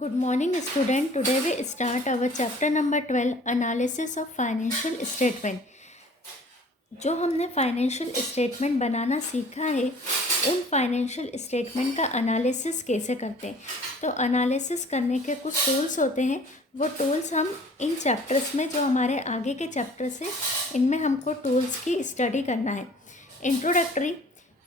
Good morning, student. Today we start our chapter number 12, Analysis of Financial Statement. जो हमने financial statement बनाना सीखा है, उन फाइनेंशियल स्टेटमेंट का एनालिसिस कैसे करते हैं। तो एनालिसिस करने के कुछ टूल्स होते हैं, वो टूल्स हम इन चैप्टर्स में, जो हमारे आगे के चैप्टर्स हैं, इनमें हमको टूल्स की स्टडी करना है। Introductory: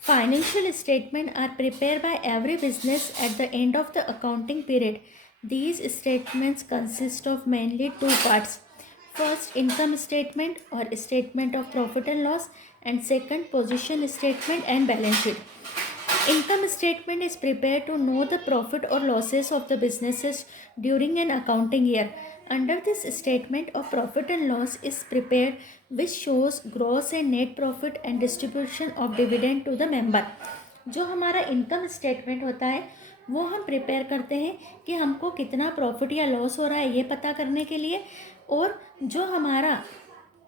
Financial statements are prepared by every business at the end of the accounting period. These statements consist of mainly two parts. First, income statement or statement of profit and loss, and second, position statement and balance sheet. Income statement is prepared to know the profit or losses of the businesses during an accounting year. Under this statement of profit and loss is prepared, which shows gross and net profit and distribution of dividend to the member. जो हमारा income statement होता है वो हम prepare करते हैं कि हमको कितना प्रॉफिट या लॉस हो रहा है ये पता करने के लिए, और जो हमारा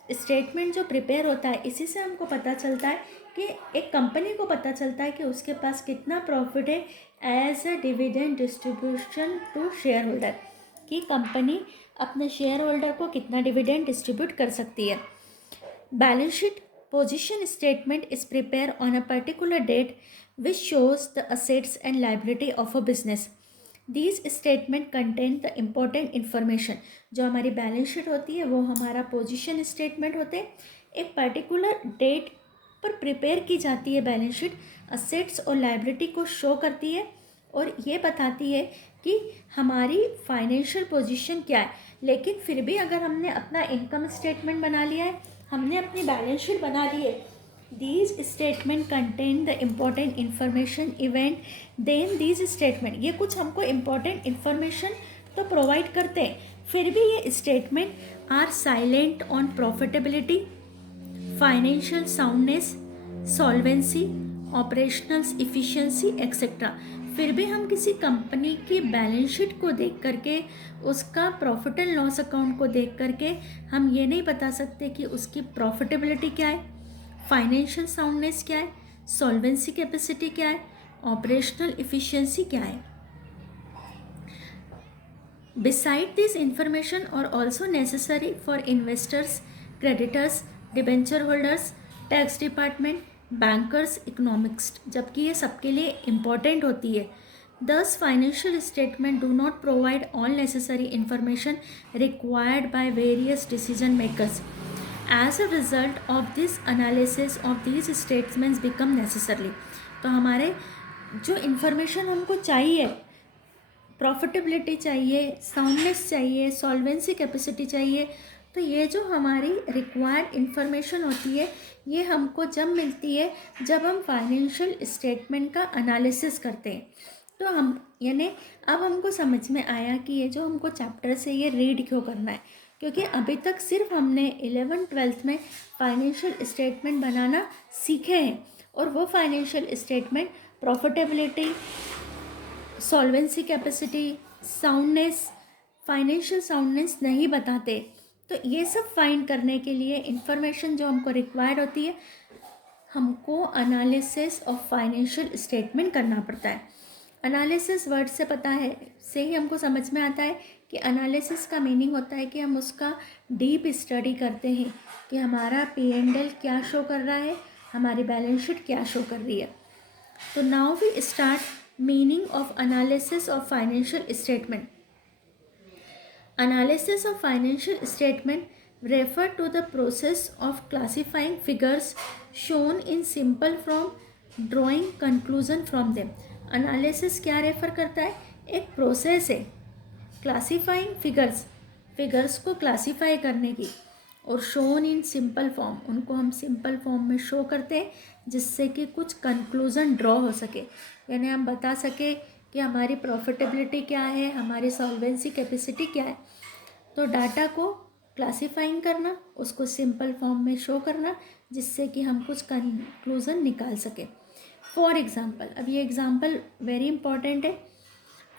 स्टेटमेंट जो प्रिपेयर होता है इसी से हमको पता चलता है कि एक कंपनी को पता चलता है कि उसके पास कितना प्रॉफिट है as a dividend distribution to share holder, कि कंपनी अपने शेयर होल्डर को कितना डिविडेंड डिस्ट्रीब्यूट कर सकती है। Balance sheet: position statement is prepare on a particular date which shows the assets and liability of a business. These statement contain the important information. जो हमारी बैलेंस शीट होती है वो हमारा पोजीशन स्टेटमेंट होते हैं। एक पर्टिकुलर डेट पर प्रिपेयर की जाती है बैलेंस शीट, असेट्स और लायबिलिटी को शो करती है और ये बताती है कि हमारी फाइनेंशियल पोजीशन क्या है। लेकिन फिर भी अगर हमने अपना इनकम स्टेटमेंट बना लिया है, हमने अपनी बैलेंस शीट बना ली है, these statement contain the important information event, then these statement, ये कुछ हमको इम्पॉर्टेंट इन्फॉर्मेशन तो प्रोवाइड करते हैं, फिर भी ये statement are silent on profitability, financial soundness, solvency, operational efficiency etcetera. फिर भी हम किसी कंपनी की बैलेंस शीट को देख करके, उसका प्रॉफिट एंड लॉस अकाउंट को देख करके हम ये नहीं बता सकते कि उसकी प्रॉफिटेबिलिटी क्या है, फाइनेंशियल साउंडनेस क्या है, सॉल्वेंसी कैपेसिटी क्या है, ऑपरेशनल इफिशिएंसी क्या है। Beside this information are also necessary for investors, creditors, debenture holders, tax department, bankers, economists, जबकि ये सबके लिए important होती है। Thus, financial statement do not provide all necessary information required by various decision makers. As a result of this, analysis of these statements become necessary. तो हमारे जो information हमको चाहिए, प्रॉफिटेबिलिटी चाहिए, साउंडनेस चाहिए, सॉल्वेंसी कैपेसिटी चाहिए, तो ये जो हमारी रिक्वायर्ड इन्फॉर्मेशन होती है ये हमको जब मिलती है जब हम फाइनेंशियल स्टेटमेंट का एनालिसिस करते हैं। तो हम यानी अब हमको समझ में आया कि ये जो हमको चैप्टर से ये रीड क्यों करना है, क्योंकि अभी तक सिर्फ हमने 11th-12th में फाइनेंशियल स्टेटमेंट बनाना सीखे हैं, और वो financial statement profitability, solvency capacity, soundness, financial soundness नहीं बताते। तो ये सब फाइंड करने के लिए इंफॉर्मेशन जो हमको रिक्वायर्ड होती है, हमको एनालिसिस ऑफ फाइनेंशियल स्टेटमेंट करना पड़ता है। एनालिसिस वर्ड से पता है से ही हमको समझ में आता है कि एनालिसिस का मीनिंग होता है कि हम उसका डीप स्टडी करते हैं कि हमारा P&L क्या शो कर रहा है, हमारी बैलेंस शीट क्या शो कर रही है। तो now we start meaning of analysis of financial statement. Analysis of financial statement refer to the process of classifying figures shown in simple form, drawing conclusion from them. Analysis क्या refer करता है, एक process है classifying figures को classify करने की, और shown in simple form, उनको हम सिंपल फॉर्म में शो करते हैं जिससे कि कुछ कंक्लूज़न ड्रॉ हो सके, यानी हम बता सके कि हमारी प्रॉफिटेबिलिटी क्या है, हमारी सॉल्वेंसी कैपेसिटी क्या है। तो डाटा को क्लासीफाइंग करना, उसको सिंपल फॉर्म में शो करना जिससे कि हम कुछ कंक्लूज़न निकाल सकें। फॉर एग्ज़ाम्पल, अब ये एग्ज़ाम्पल वेरी इंपॉर्टेंट है।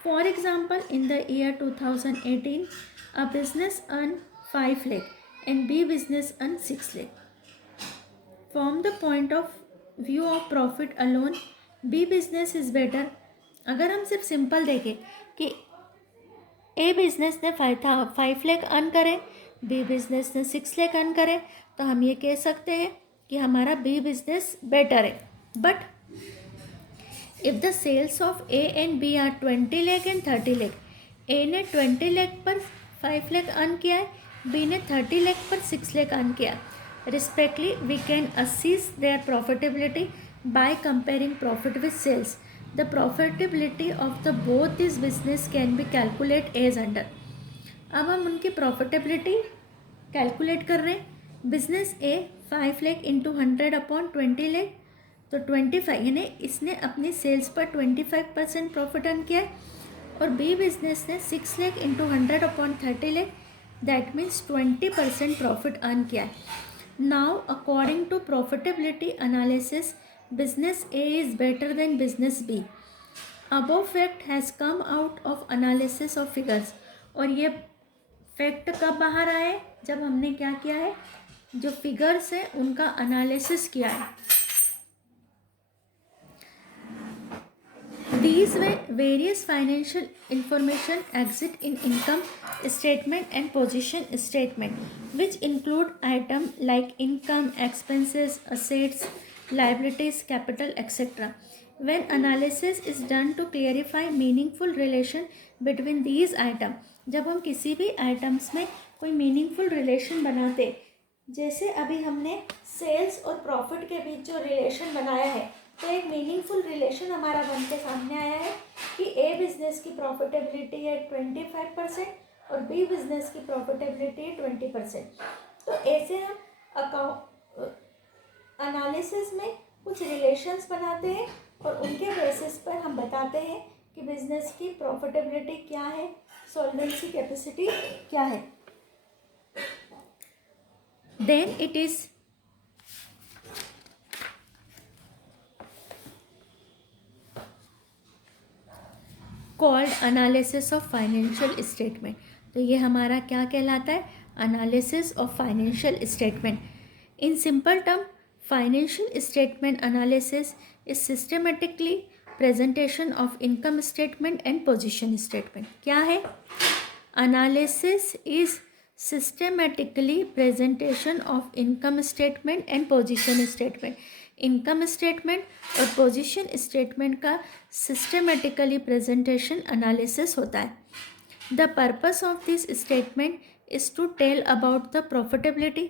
For example, in the year 2018, a business earned 5 lakh and B business earned 6 lakh. From the point of view of profit alone, B business is better. अगर हम सिर्फ simple देखें कि a business ने 5 lakh earn करे, B business ने 6 lakh earn करे, तो हम ये कह सकते हैं कि हमारा बी बिज़नेस बेटर है. But if the sales of A and B are 20 lakh and 30 lakh, A ने 20 लाख पर 5 लाख अर्न किया है, बी ने 30 लाख पर 6 लाख अर्न किया. Respectively we can assess their profitability by comparing profit with sales. The profitability of the both these business can be calculate as under. अब हम उनकी प्रॉफिटेबिलिटी कैलकुलेट कर रहे हैं. बिजनेस ए 5 लाख इंटू 100 अपॉन 20 लाख, तो 25 यानी इसने अपनी सेल्स पर 25% प्रॉफिट अर्न किया है. और बी बिजनेस ने 6 lakh into 100 upon 30 lakh, that means 20% profit earn किया है. Now according to profitability analysis, business A is better than business B. Above fact has come out of analysis of figures. और ये fact कब बाहर आए? जब हमने क्या किया है, जो फिगर्स है उनका एनालिसिस किया है. These way various financial information exist in income statement and position statement, which include item like income, expenses, assets, liabilities, capital, etc. When analysis is done to clarify meaningful relation between these items, जब हम किसी भी items में कोई meaningful relation बनाते, जैसे अभी हमने सेल्स और प्रॉफिट के बीच जो रिलेशन बनाया है, तो एक मीनिंगफुल रिलेशन हमारा बन के सामने आया है कि ए बिजनेस की प्रॉफिटेबिलिटी है 25% और बी बिजनेस की प्रॉफिटेबिलिटी है 20%. तो ऐसे हम अकाउंट एनालिसिस में कुछ रिलेशंस बनाते हैं और उनके बेसिस पर हम बताते हैं कि बिजनेस की प्रॉफिटेबिलिटी क्या है, सॉल्वेंसी कैपेसिटी क्या है. Then it is called analysis of financial statement. तो ये हमारा क्या कहलाता है? Analysis of financial statement. In simple term, financial statement analysis is systematically presentation of income statement and position statement. क्या है? Analysis is systematically presentation of income statement and position statement. Income statement और position statement का systematically presentation analysis होता है. The purpose of this statement is to tell about the profitability,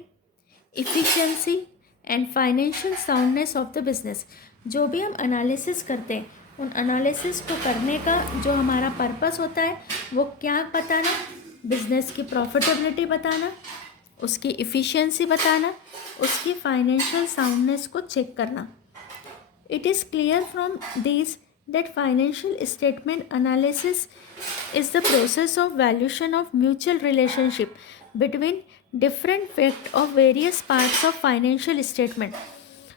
efficiency and financial soundness of the business. जो भी हम analysis करते हैं, उन एनालिसिस को करने का जो हमारा पर्पस होता है वो क्या बताना? बिजनेस की प्रॉफिटेबिलिटी बताना, उसकी इफ़िशियंसी बताना, उसकी फाइनेंशियल साउंडनेस को चेक करना. It is clear from this that financial statement analysis is the process of valuation of mutual relationship between different fact of various parts of financial statement,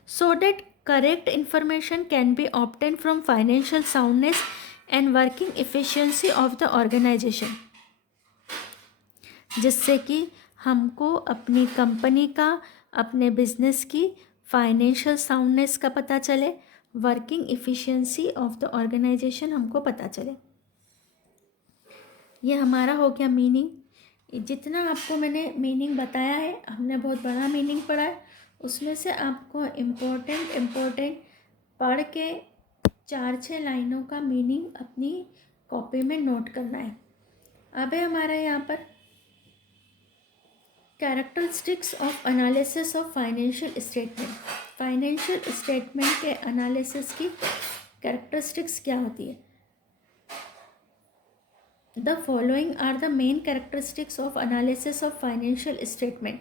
so that correct information can be obtained from financial soundness and working efficiency of the organization. जिससे कि हमको अपनी company का, अपने business की financial soundness का पता चले, working efficiency of the organisation हमको पता चले. ये हमारा हो गया मीनिंग. जितना आपको मैंने मीनिंग बताया है, हमने बहुत बड़ा मीनिंग पढ़ा है, उसमें से आपको इम्पोर्टेंट पढ़ के 4-6 लाइनों का मीनिंग अपनी कॉपी में नोट करना है. अब है हमारा यहाँ पर characteristics of analysis of financial statement. Financial statement के एनालिसिस की कैरेक्टरिस्टिक्स क्या होती है? The following are the main characteristics of analysis of financial statement.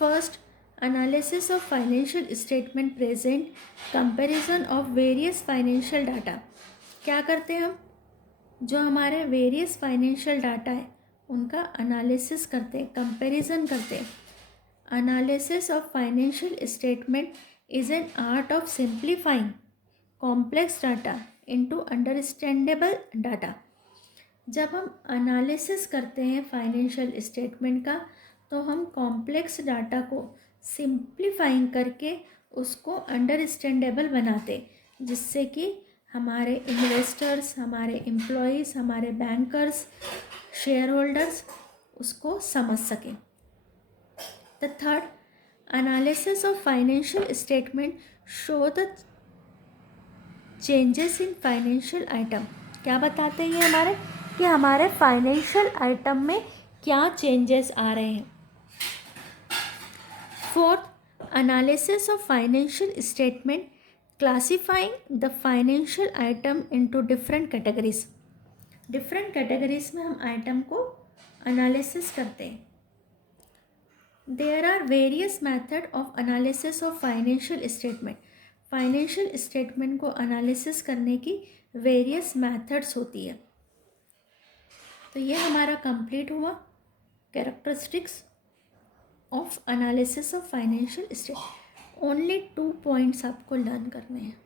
First, analysis of financial statement present comparison of various financial data. क्या करते हैं हम? जो हमारे various financial data है उनका analysis करते हैं, comparison करते हैं. Analysis of financial statement is an art of simplifying complex data into understandable data. जब हम एनालिसिस करते हैं फाइनेंशियल स्टेटमेंट का, तो हम कॉम्प्लेक्स डाटा को सिंप्लीफाइंग करके उसको अंडरस्टैंडेबल बनाते, जिससे कि हमारे इन्वेस्टर्स, हमारे एम्प्लॉयज़, हमारे बैंकर्स शेयर होल्डर्स उसको समझ सकें। The third, analysis of financial statement show the changes in financial item. क्या बताते हैं ये हमारे कि हमारे फाइनेंशियल आइटम में क्या चेंजेस आ रहे हैं। Fourth, analysis of financial statement classifying the financial item into different categories. Different categories में हम आइटम को एनालिसिस करते हैं। There are various method of analysis of financial statement. Financial statement को एनालिसिस करने की वेरियस मेथड्स होती है। तो ये हमारा कंप्लीट हुआ characteristics of analysis of financial statement. Only 2 points आपको लर्न करने हैं।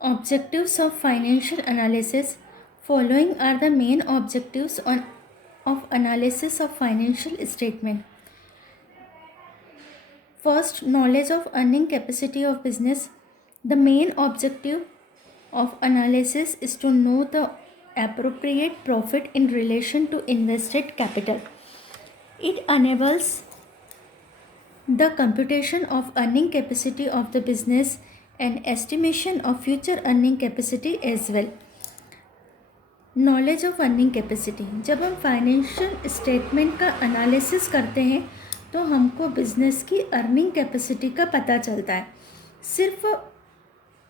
Objectives of financial analysis. Following are the main objectives of analysis of financial statement. First, knowledge of earning capacity of business. The main objective of analysis is to know the appropriate profit in relation to invested capital. It enables the computation of earning capacity of the business and estimation of future earning capacity as well. Knowledge of earning capacity. जब हम financial statement का analysis करते हैं तो हमको business की earning capacity का पता चलता है। सिर्फ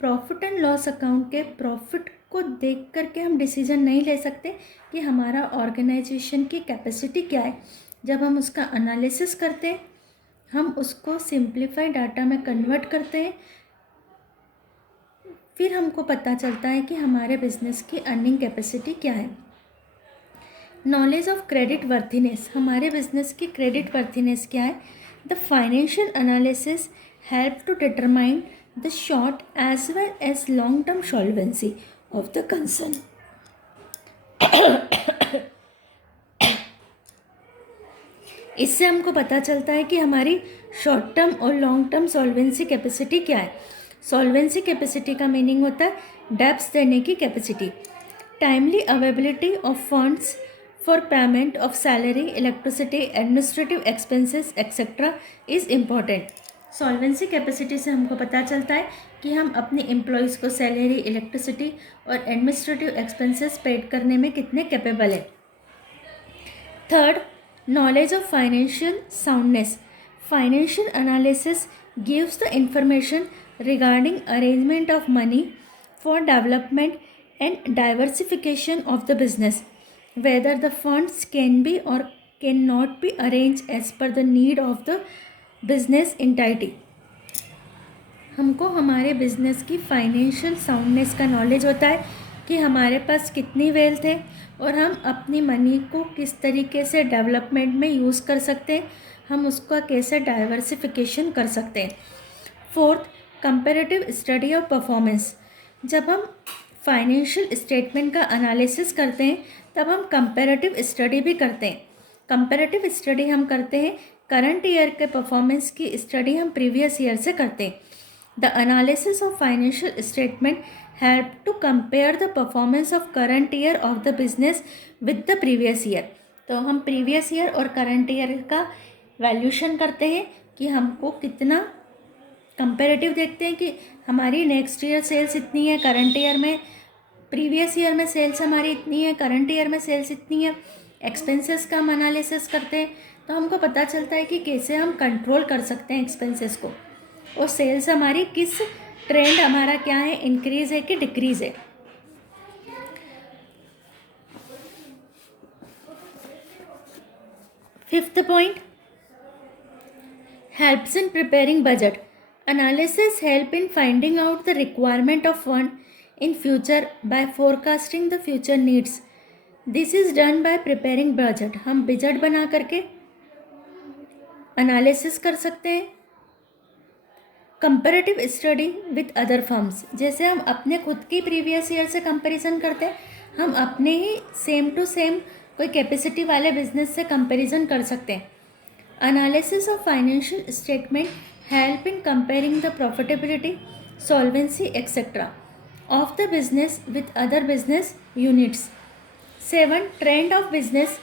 प्रॉफिट एंड लॉस अकाउंट के प्रॉफिट को देख करके हम डिसीजन नहीं ले सकते कि हमारा ऑर्गेनाइजेशन की कैपेसिटी क्या है। जब हम उसका एनालिसिस करते हैं, हम उसको सिंप्लीफाइड डाटा में कन्वर्ट करते हैं, फिर हमको पता चलता है कि हमारे बिजनेस की अर्निंग कैपेसिटी क्या है। Knowledge of credit worthiness. हमारे बिजनेस की क्रेडिट वर्थिनेस क्या है। The financial analysis help to determine the short as well as long term solvency of the concern. इससे हमको पता चलता है कि हमारी शॉर्ट टर्म और लॉन्ग टर्म सॉल्वेंसी कैपेसिटी क्या है। सॉल्वेंसी कैपेसिटी का मीनिंग होता है डेब्ट्स देने की capacity. Timely availability of funds for payment of salary, electricity, administrative expenses etcetera is important. Solvency capacity से हमको पता चलता है कि हम अपने एम्प्लॉयज़ को सैलरी, इलेक्ट्रिसिटी और एडमिनिस्ट्रेटिव एक्सपेंसेस पेड करने में कितने कैपेबल है। Third, knowledge of financial soundness. Financial analysis gives the information regarding arrangement of money for development and diversification of the business, whether the funds can be or cannot be arranged as per the need of the business entity. हमको हमारे business की financial soundness का knowledge होता है कि हमारे पास कितनी wealth है और हम अपनी मनी को किस तरीके से डेवलपमेंट में यूज़ कर सकते हैं, हम उसका कैसे डाइवर्सिफिकेशन कर सकते हैं। Fourth, comparative study of performance. जब हम फाइनेंशियल स्टेटमेंट का एनालिसिस करते हैं तब हम कंपैरेटिव स्टडी भी करते हैं। कंपैरेटिव स्टडी हम करते हैं करंट ईयर के परफॉर्मेंस की स्टडी हम प्रीवियस ईयर से करते हैं। The analysis of financial statement help to compare the performance of current year of the business with the previous year। तो हम प्रीवियस ईयर और करंट ईयर का वैल्यूशन करते हैं कि हमको कितना कंपेरेटिव देखते हैं कि हमारी नेक्स्ट ईयर सेल्स इतनी है, करंट ईयर में प्रीवियस ईयर में सेल्स हमारी इतनी है, करंट ईयर में सेल्स इतनी है। एक्सपेंसेस का हम एनालिसिस करते हैं तो हमको पता चलता है कि कैसे हम कंट्रोल कर सकते हैं एक्सपेंसेस को, और सेल्स हमारी किस ट्रेंड हमारा क्या है, इंक्रीज है कि डिक्रीज है। Fifth point, helps in preparing budget. Analysis help in finding out the requirement of fund in future by forecasting the future needs. This is done by preparing budget. हम budget बना करके analysis कर सकते हैं। Comparative study with other firms. जैसे हम अपने खुद की प्रीवियस ईयर से कंपैरिजन करते हैं, हम अपने ही सेम टू सेम कोई कैपेसिटी वाले बिजनेस से कंपैरिजन कर सकते हैं। Analysis of financial statement help in comparing the profitability, solvency, etc. of the business with other business units. 7. Trend of business.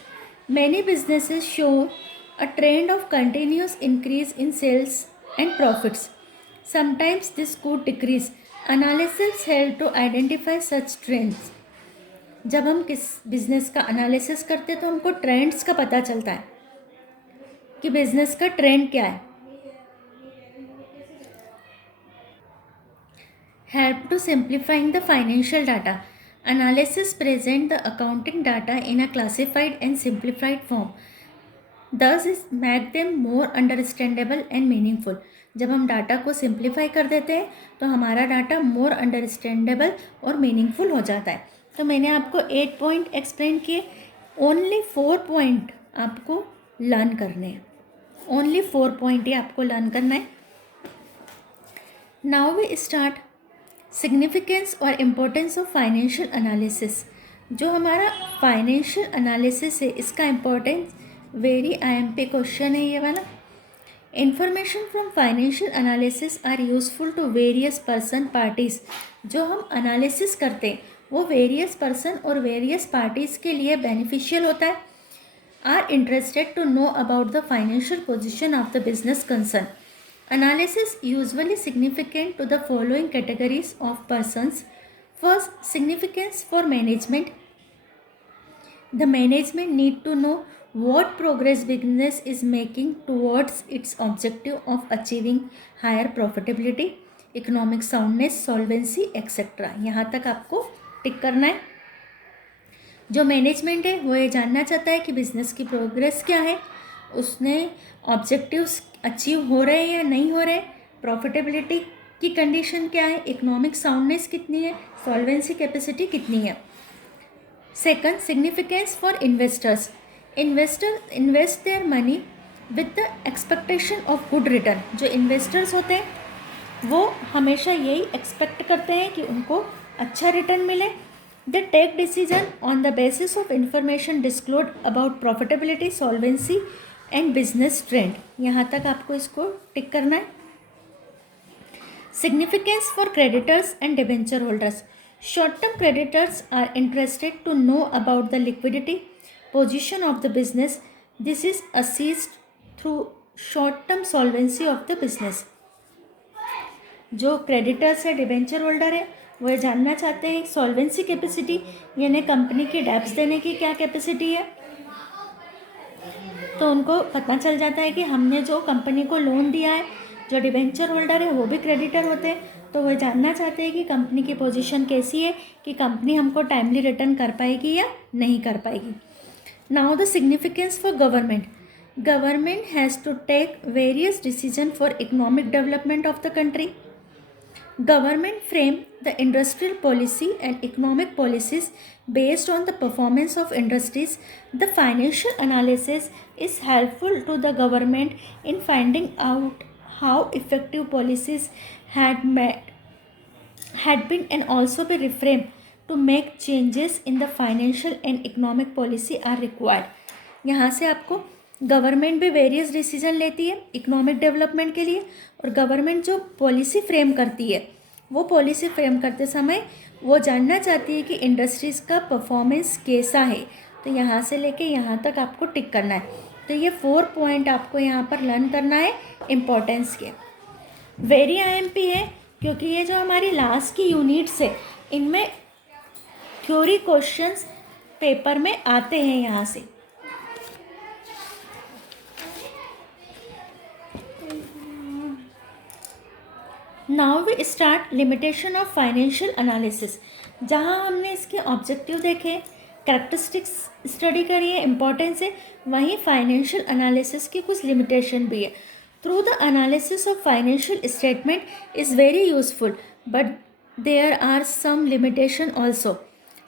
Many businesses show a trend of continuous increase in sales and profits. Sometimes this could decrease. Analysis help to identify such trends. जब हम किस business का analysis करते हैं तो हमको trends का पता चलता है कि बिजनेस का ट्रेंड क्या है. Help to simplifying the financial data. Analysis present the accounting data in a classified and simplified form. Thus is make them more understandable and meaningful. जब हम डाटा को सिंप्लीफाई कर देते हैं तो हमारा डाटा मोर अंडरस्टैंडेबल और मीनिंगफुल हो जाता है. तो मैंने आपको 8 पॉइंट एक्सप्लेन किए. ओनली 4 पॉइंट आपको लर्न करने हैं. ओनली 4 पॉइंट ही आपको लर्न करना है. नाउ वी स्टार्ट सिग्निफिकेंस और इम्पोर्टेंस ऑफ फाइनेंशियल एनालिसिस. जो हमारा फाइनेंशियल एनालिसिस है इसका इम्पोर्टेंस वेरी IMP क्वेश्चन है ये वाला. Information from financial analysis are useful to various person parties. जो हम एनालिसिस करते हैं वो वेरियस पर्सन और वेरियस पार्टीज़ के लिए बेनिफिशियल होता है. Are interested to know about the financial position of the business concern. Analysis usually significant to the following categories of persons. First, significance for management. The management need to know what progress business is making towards its objective of achieving higher profitability, economic soundness, solvency, etc. यहाँ तक आपको टिक करना है. जो management है वो ये जानना चाहता है कि बिजनेस की प्रोग्रेस क्या है, उसने ऑब्जेक्टिव्स अचीव हो रहे हैं या नहीं हो रहे, प्रॉफिटेबिलिटी की कंडीशन क्या है, इकोनॉमिक साउंडनेस कितनी है, सॉल्वेंसी कैपेसिटी कितनी है. Second, significance for investors. Investor invest their money with the expectation of good return. जो इन्वेस्टर्स होते हैं वो हमेशा यही एक्सपेक्ट करते हैं कि उनको अच्छा रिटर्न मिले. They take decision on the basis of information disclose about profitability, solvency and business trend. यहाँ तक आपको इसको टिक करना है. Significance for creditors and debenture holders. Short term creditors are interested to know about the liquidity position of the business. This is assessed through short term solvency of the business. जो creditors है, debenture holder है, वो ये जानना चाहते हैं solvency capacity यानी company की डेब्ट्स देने की क्या कैपेसिटी है. तो उनको पता चल जाता है कि हमने जो कंपनी को लोन दिया है, जो डिबेंचर होल्डर है वो भी क्रेडिटर होते हैं, तो वो जानना चाहते हैं कि कंपनी की पोजीशन कैसी है, कि कंपनी हमको टाइमली रिटर्न कर पाएगी या नहीं कर पाएगी. Now the significance for government. Government has to take various decision for economic development of the country. Government frame the industrial policy and economic policies based on the performance of industries. The financial analysis is helpful to the government in finding out how effective policies had been and also be reframed to make changes in the financial and economic policy are required. यहाँ से आपको government भी various decision लेती है economic development के लिए, और government जो पॉलिसी फ्रेम करती है वो पॉलिसी फ्रेम करते समय वो जानना चाहती है कि इंडस्ट्रीज़ का परफॉर्मेंस कैसा है. तो यहाँ से लेके यहाँ तक आपको टिक करना है. तो ये 4 पॉइंट आपको यहाँ पर लर्न करना है इम्पोर्टेंस के. वेरी IMP है क्योंकि ये जो हमारी लास्ट की यूनिट्स है इनमें थ्योरी क्वेश्चंस पेपर में आते हैं यहाँ से. Now we start limitation of financial analysis. जहाँ हमने इसके ऑब्जेक्टिव देखे, कैरेक्टरिस्टिक्स स्टडी करी है, इम्पोर्टेंस है, वहीं फाइनेंशियल एनालिसिस की कुछ लिमिटेशन भी है. Through the analysis of financial statement is very useful but there are some limitation also.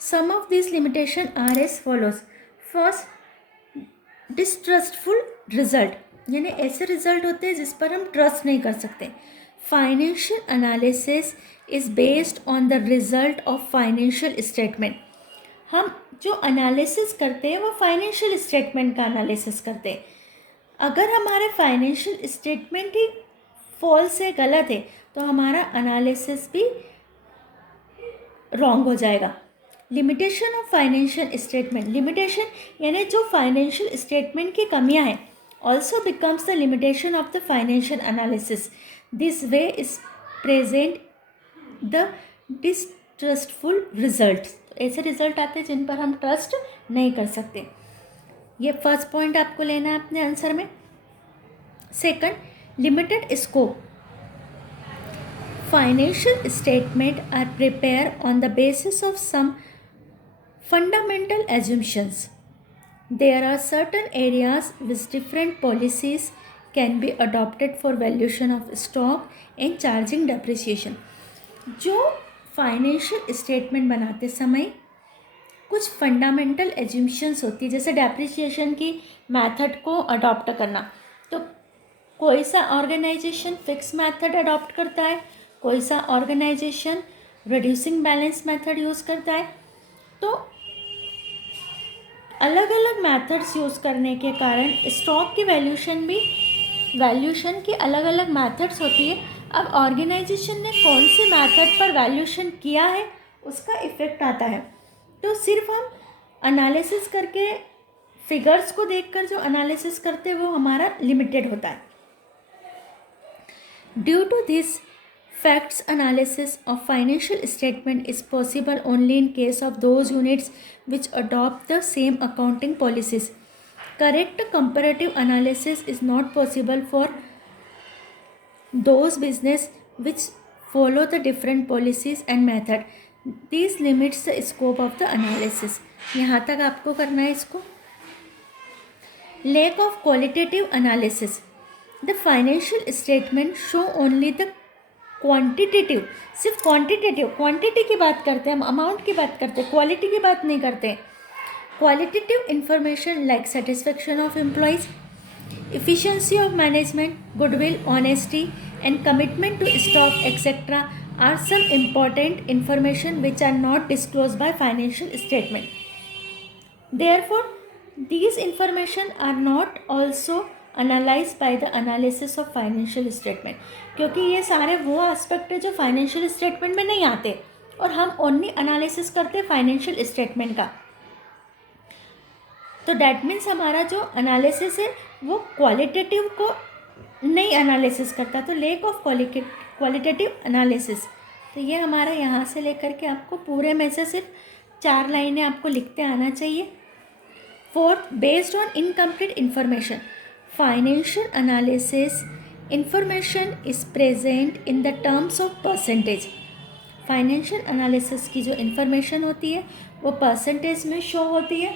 Some of this limitation are as follows. First, distrustful result, यानी ऐसे रिजल्ट होते हैं जिस पर हम ट्रस्ट नहीं कर सकते. Financial analysis is based on the result of financial statement. हम जो एनालिसिस करते हैं वो फाइनेंशियल स्टेटमेंट का एनालिसिस करते हैं. अगर हमारे फाइनेंशियल स्टेटमेंट ही फॉल्स है, गलत है, तो हमारा एनालिसिस भी रॉन्ग हो जाएगा। Limitation of financial statement, limitation यानी जो फाइनेंशियल स्टेटमेंट की कमियां हैं also becomes the limitation of the financial analysis. This way is present the distrustful result, ऐसे रिजल्ट आते हैं जिन पर हम ट्रस्ट नहीं कर सकते। ये फर्स्ट पॉइंट आपको लेना है अपने आंसर में। Second, limited scope, financial statements are prepared on the basis of some fundamental assumptions. There are certain areas which different policies can be adopted for valuation of stock and charging depreciation. जो financial statement बनाते समय कुछ fundamental एज्यूम्शंस होती है, जैसे depreciation की method को adopt करना, तो कोई सा ऑर्गेनाइजेशन फिक्स मेथड अडॉप्ट करता है, कोई सा organization reducing balance method use करता है। तो अलग अलग मेथड्स यूज़ करने के कारण स्टॉक की वैल्यूशन की अलग अलग मेथड्स होती है। अब ऑर्गेनाइजेशन ने कौन से मेथड पर वैल्यूशन किया है उसका इफ़ेक्ट आता है। तो सिर्फ हम एनालिसिस करके फिगर्स को देखकर जो एनालिसिस करते हैं वो हमारा लिमिटेड होता है। Due to this facts analysis of financial statement is possible only in case of those units which adopt the same accounting policies. Correct comparative analysis is not possible for those business which follow the different policies and method. This limits the scope of the analysis. यहाँ तक आपको करना है इसको। Lack of qualitative analysis. The financial statement show only the quantitative, सिर्फ quantity की बात करते हैं हम, अमाउंट की बात करते हैं, क्वालिटी की बात नहीं करते हैं। Qualitative information like satisfaction of employees, efficiency of management, goodwill, honesty and commitment to stock etc. are some important information which are not disclosed by financial statement. Therefore, these information are not also analyzed by the analysis of financial statement. क्योंकि ये सारे वो aspect है जो financial statement में नहीं आते और हम ओनली एनालिसिस करते हैं फाइनेंशियल स्टेटमेंट का। तो डैट मीन्स हमारा जो एनालिसिस है वो क्वालिटेटिव को नहीं एनालिसिस करता, तो लेक ऑफ क्वालिटेटिव एनालिसिस। तो ये हमारा यहाँ से लेकर के आपको पूरे में से सिर्फ 4 लाइनें आपको लिखते आना चाहिए। Fourth, based on incomplete information, financial analysis information is present in the terms of percentage. Financial analysis की जो इंफॉर्मेशन होती है वो परसेंटेज में शो होती है।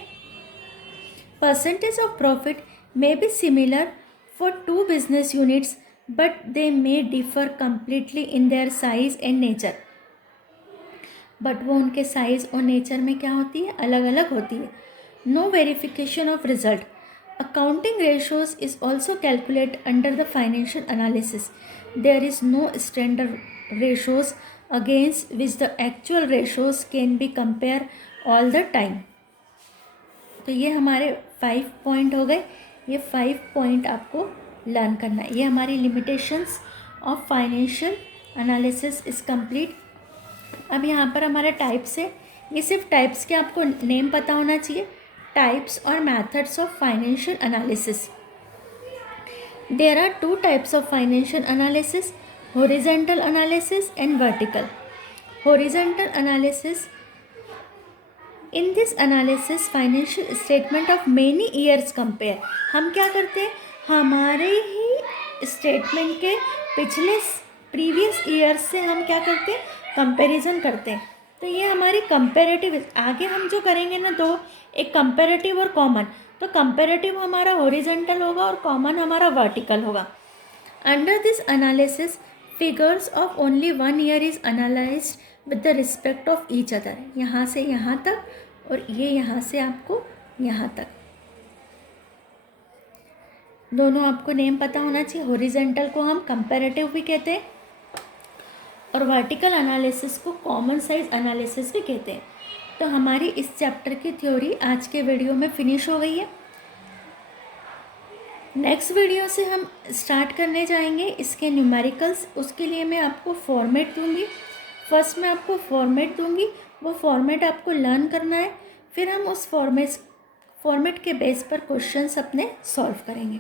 Percentage of profit may be similar for 2 business units but they may differ completely in their size and nature. But वो उनके साइज़ और नेचर में क्या होती है, अलग अलग होती है। No verification of result, accounting ratios is also calculate under the financial analysis. There is no standard ratios against which the actual ratios can be compare all the time. तो ये हमारे 5 पॉइंट हो गए। ये 5 पॉइंट आपको learn करना है। ये हमारी limitations of financial analysis is complete. अब यहाँ पर हमारा टाइप्स है, ये सिर्फ टाइप्स के आपको नेम पता होना चाहिए, टाइप्स और methods of financial analysis. There are 2 types of financial analysis, horizontal analysis and vertical. Horizontal analysis, in this analysis financial statement of many years compare. हम क्या करते हैं, हमारे ही स्टेटमेंट के पिछले प्रीवियस ईयर्स से हम क्या करते हैं, कंपैरिजन करते हैं। तो ये हमारी कंपैरेटिव, आगे हम जो करेंगे ना दो, एक कंपैरेटिव और कॉमन। तो कंपैरेटिव हमारा हॉरिजॉन्टल होगा और कॉमन हमारा वर्टिकल होगा। Under this analysis figures of only 1 year is analysed with the respect of each other. यहाँ से यहाँ तक और ये यहाँ से आपको यहाँ तक, दोनों आपको नेम पता होना चाहिए। हॉरिजॉन्टल को हम कंपैरेटिव भी कहते हैं और वर्टिकल एनालिसिस को कॉमन साइज एनालिसिस भी कहते हैं। तो हमारी इस चैप्टर की थ्योरी आज के वीडियो में फिनिश हो गई है। नेक्स्ट वीडियो से हम स्टार्ट करने जाएंगे इसके न्यूमेरिकल्स। उसके लिए मैं आपको फॉर्मेट दूंगी। फर्स्ट मैं आपको फॉर्मेट दूंगी, वो फॉर्मेट आपको लर्न करना है, फिर हम उस फॉर्मेट के बेस पर क्वेश्चंस अपने सॉल्व करेंगे।